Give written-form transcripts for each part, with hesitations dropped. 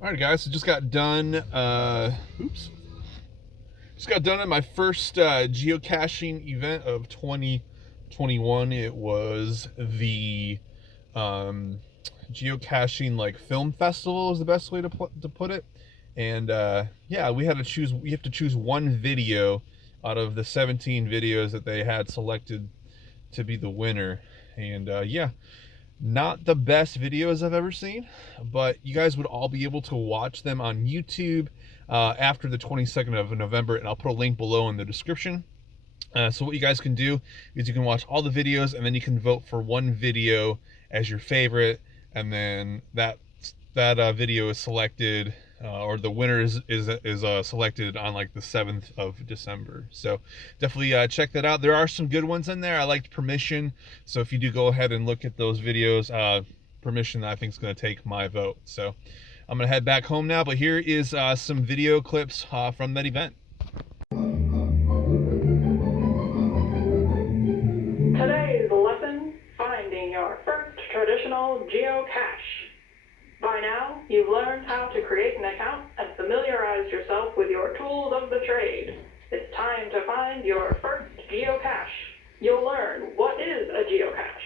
All right, guys. So just got done. Just got done at my first geocaching event of 2021. It was the um, geocaching like film festival is the best way to put it. And yeah, we had to choose. We have to choose one video out of the 17 videos that they had selected to be the winner. And yeah, not the best videos I've ever seen, but you guys would all be able to watch them on YouTube after the 22nd of November, and I'll put a link below in the description. So what you guys can do is you can watch all the videos, and then you can vote for one video as your favorite, and then that video is selected, or the winner is selected on like the 7th of December. So definitely check that out. There are some good ones in there. I liked Permission, so if you do go ahead and look at those videos, Permission I think is going to take my vote. So I'm going to head back home now, but here is some video clips from that event. Today's lesson, finding your first traditional geocache. By now, you've learned how to create an account and familiarized yourself with your tools of the trade. It's time to find your first geocache. You'll learn what is a geocache,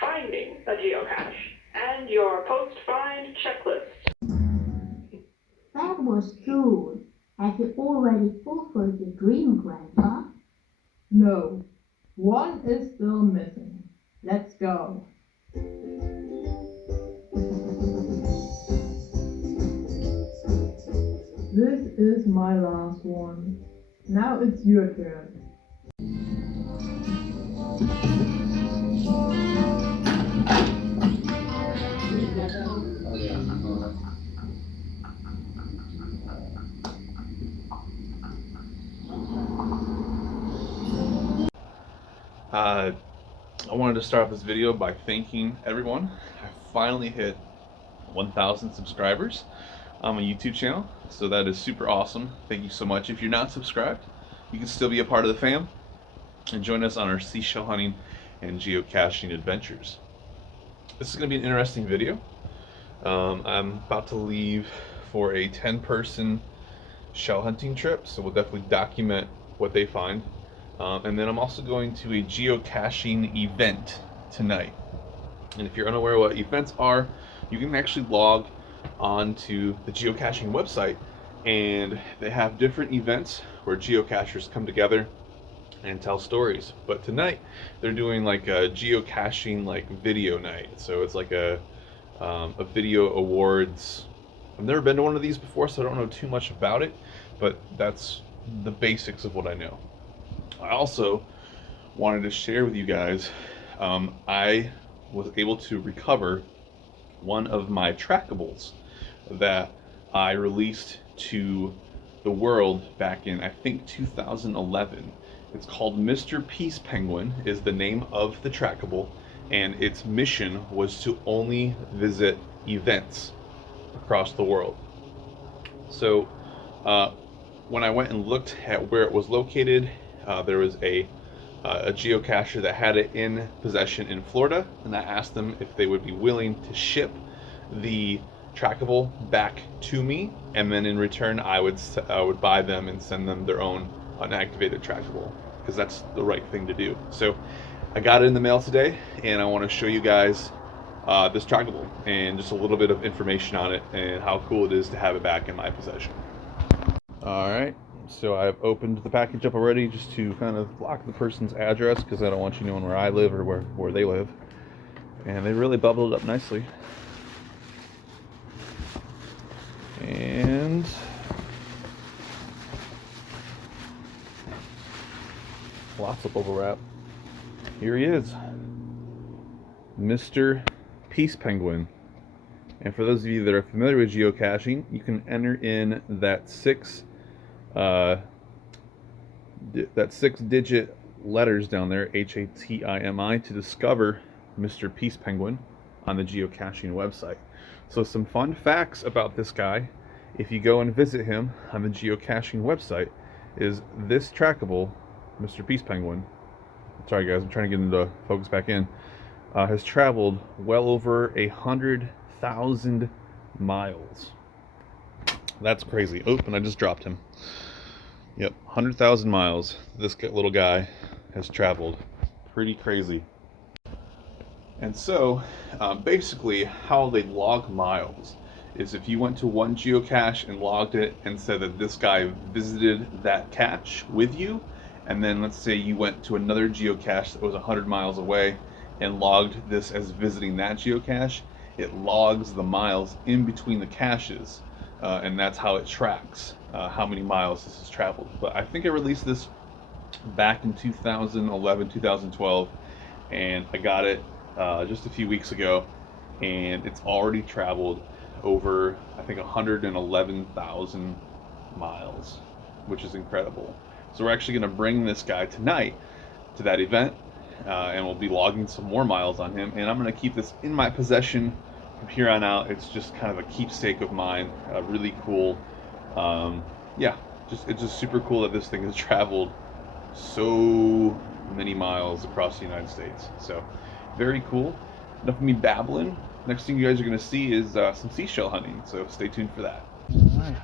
finding a geocache, and your post-find checklist. That was good. Have you already fulfilled your dream, Grandpa? No, one is still missing. Let's go. This is my last one. Now it's your turn. I wanted to start off this video by thanking everyone. I finally hit 1,000 subscribers on my YouTube channel, so that is super awesome. Thank you so much. If you're not subscribed, you can still be a part of the fam and join us on our seashell hunting and geocaching adventures. This is going to be an interesting video. I'm about to leave for a 10-person shell hunting trip, so we'll definitely document what they find. And then I'm also going to a geocaching event tonight. And if you're unaware what events are, you can actually log onto the geocaching website, and they have different events where geocachers come together and tell stories. But tonight they're doing like a geocaching like video night. So it's like a video awards. I've never been to one of these before, so I don't know too much about it, but that's the basics of what I know. I also wanted to share with you guys, I was able to recover one of my trackables that I released to the world back in, I think, 2011. It's called Mr. Peace Penguin is the name of the trackable, and its mission was to only visit events across the world. So when I went and looked at where it was located, there was a geocacher that had it in possession in Florida, and I asked them if they would be willing to ship the trackable back to me, and then in return I would buy them and send them their own unactivated trackable, because that's the right thing to do. So I got it in the mail today, and I want to show you guys this trackable and just a little bit of information on it and how cool it is to have it back in my possession. All right. So I've opened the package up already just to kind of block the person's address, because I don't want you knowing where I live or where they live. And they really bubbled it up nicely. And lots of bubble wrap. Here he is, Mr. Peace Penguin. And for those of you that are familiar with geocaching, you can enter in that six digit letters down there, HATIMI, to discover Mr. Peace Penguin on the geocaching website. So some fun facts about this guy, if you go and visit him on the geocaching website, is this trackable, Mr. Peace Penguin, sorry guys, I'm trying to get into focus back in, has traveled well over 100,000 miles. That's crazy. Oh, and I just dropped him. Yep, 100,000 miles this little guy has traveled. Pretty crazy. And so, basically, how they log miles is if you went to one geocache and logged it and said that this guy visited that cache with you, and then let's say you went to another geocache that was 100 miles away and logged this as visiting that geocache, it logs the miles in between the caches, and that's how it tracks how many miles this has traveled. But I think I released this back in 2011, 2012, and I got it just a few weeks ago, and it's already traveled over, I think, 111,000 miles, which is incredible. So we're actually going to bring this guy tonight to that event, and we'll be logging some more miles on him, and I'm going to keep this in my possession from here on out. It's just kind of a keepsake of mine. Really cool. Yeah, it's just super cool that this thing has traveled so many miles across the United States. So very cool. Enough of me babbling. Next thing you guys are going to see is some seashell hunting, so stay tuned for that. Alright,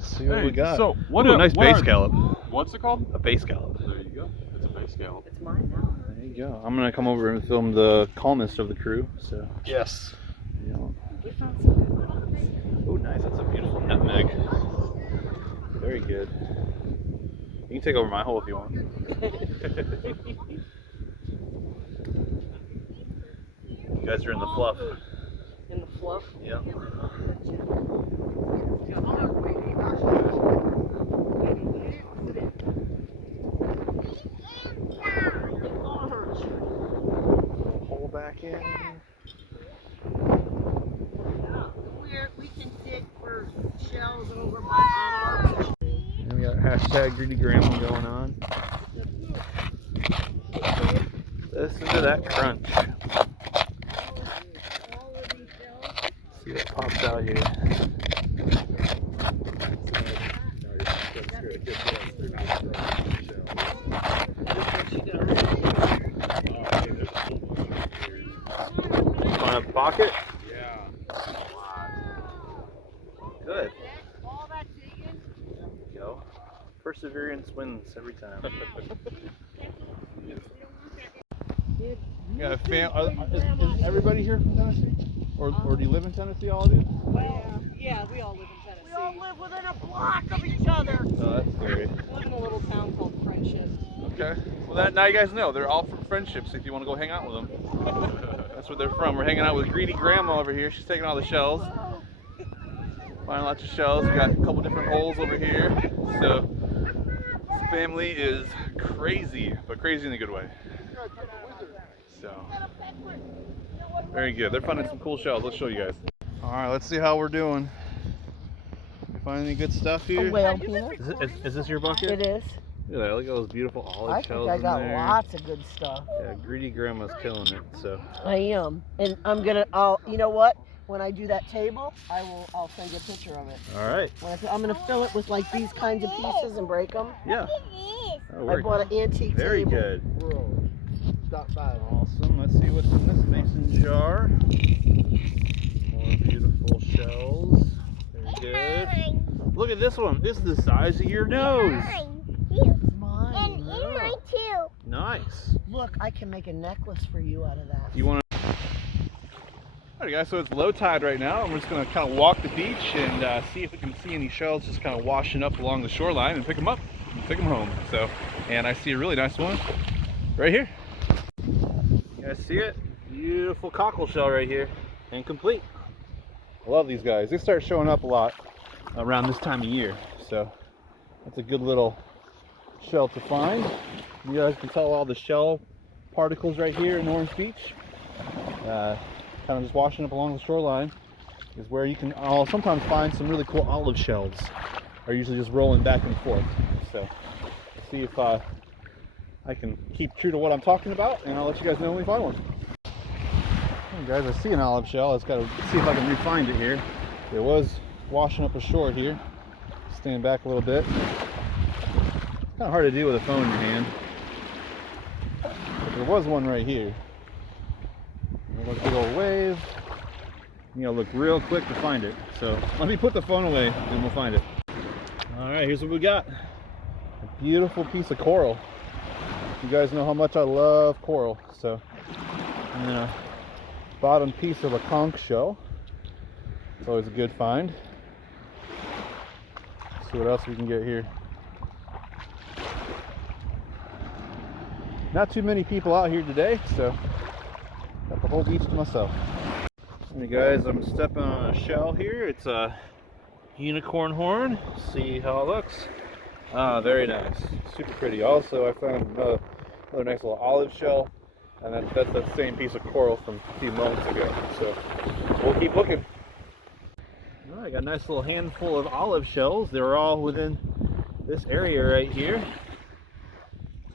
see what we got. So what Ooh, a nice base scallop. What's it called? A base scallop. There you go. It's a base scallop. It's mine now. There you go. I'm going to come over and film the calmest of the crew. So Yes. yeah. We found some good ones. Oh, nice. That's a beautiful nutmeg. Very good. You can take over my hole if you want. You guys are in the fluff. In the fluff? Yeah. Hole back in. We can dig for shells over on our. And we got hashtag greedy grandma going on. Listen to that crunch. See what pops out here. Want a pocket? Yeah. Good. Go. Perseverance wins every time. Yeah, is everybody here from Tennessee? Or do you live in Tennessee, all of you? Well, yeah, we all live in Tennessee. We all live within a block of each other. Oh, that's great. We live in a little town called Friendship. Okay. Well, now you guys know. They're all from Friendships if you want to go hang out with them. That's where they're from. We're hanging out with Greedy Grandma over here. She's taking all the shells. Finding lots of shells. We got a couple different holes over here. So, this family is crazy, but crazy in a good way. So, very good. They're finding some cool shells. Let's show you guys. All right, let's see how we're doing. You find any good stuff here? Whale peanut. Is this your bucket? It is. Look at that. Look at those beautiful olive I shells think I got in there. lots of good stuff. Yeah, Greedy Grandma's killing it. So. I am, and you know what? When I do that table, I'll send you a picture of it. All right. I'm gonna fill it with like these kinds of pieces and break them. Yeah. I bought an antique Very table. good. Stop by. Awesome. Let's see what's in this mason jar. More beautiful shells. Very good. Look at this one. This is the size of your nose. Mine. And mine too. Nice. Look, I can make a necklace for you out of that. You want to? Alright guys, so it's low tide right now. I'm just going to kind of walk the beach and see if we can see any shells just kind of washing up along the shoreline and pick them up and take them home. So, and I see a really nice one right here. You guys see it? Beautiful cockle shell right here, and complete. I love these guys. They start showing up a lot around this time of year, so that's a good little shell to find. You guys can tell all the shell particles right here in Orange Beach. Kind of just washing up along the shoreline is where you can sometimes find some really cool olive shells. Are usually just rolling back and forth. So let's see if I can keep true to what I'm talking about, and I'll let you guys know when we find one. Hey guys, I see an olive shell. Let's gotta see if I can re-find it here. It was washing up ashore here. Stand back a little bit. It's kind of hard to do with a phone in your hand. But there was one right here. Big old wave. You gotta look real quick to find it. So let me put the phone away and we'll find it. All right, here's what we got. A beautiful piece of coral. You guys know how much I love coral. So, and then a bottom piece of a conch shell. It's always a good find. Let's see what else we can get here. Not too many people out here today, so got the whole beach to myself. Hey guys, I'm stepping on a shell here. It's a unicorn horn. See how it looks. Ah, very nice. Super pretty. Also, I found another nice little olive shell, and that's that same piece of coral from a few moments ago. So we'll keep looking. All right, I got a nice little handful of olive shells. They're all within this area right here.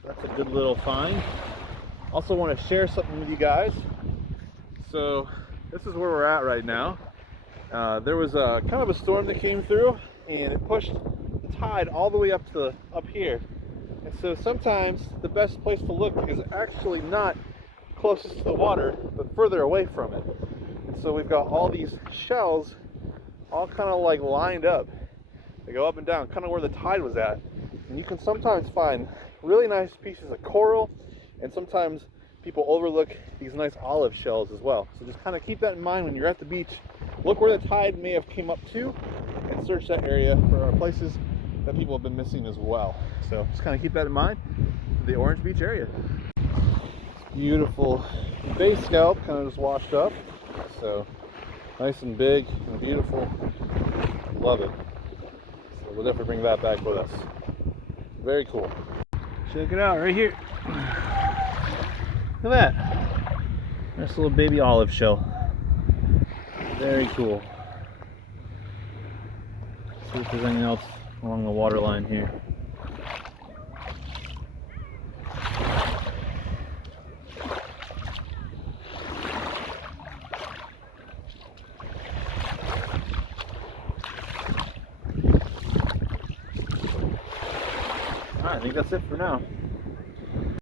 So that's a good little find. Also want to share something with you guys. So this is where we're at right now. There was a kind of a storm that came through, and it pushed the tide all the way up here. And so sometimes the best place to look is actually not closest to the water, but further away from it. And so we've got all these shells all kind of like lined up. They go up and down, kind of where the tide was at. And you can sometimes find really nice pieces of coral, and sometimes people overlook these nice olive shells as well. So just kind of keep that in mind when you're at the beach. Look where the tide may have came up to, and search that area for places that people have been missing as well. So just kind of keep that in mind for the Orange Beach area. Beautiful bay scalp, kind of just washed up. So nice and big and beautiful. Love it. So we'll definitely bring that back with us. Very cool. Check it out right here. Look at that. Nice little baby olive shell. Very cool. Let's see if there's anything else along the water line here. I think that's it for now.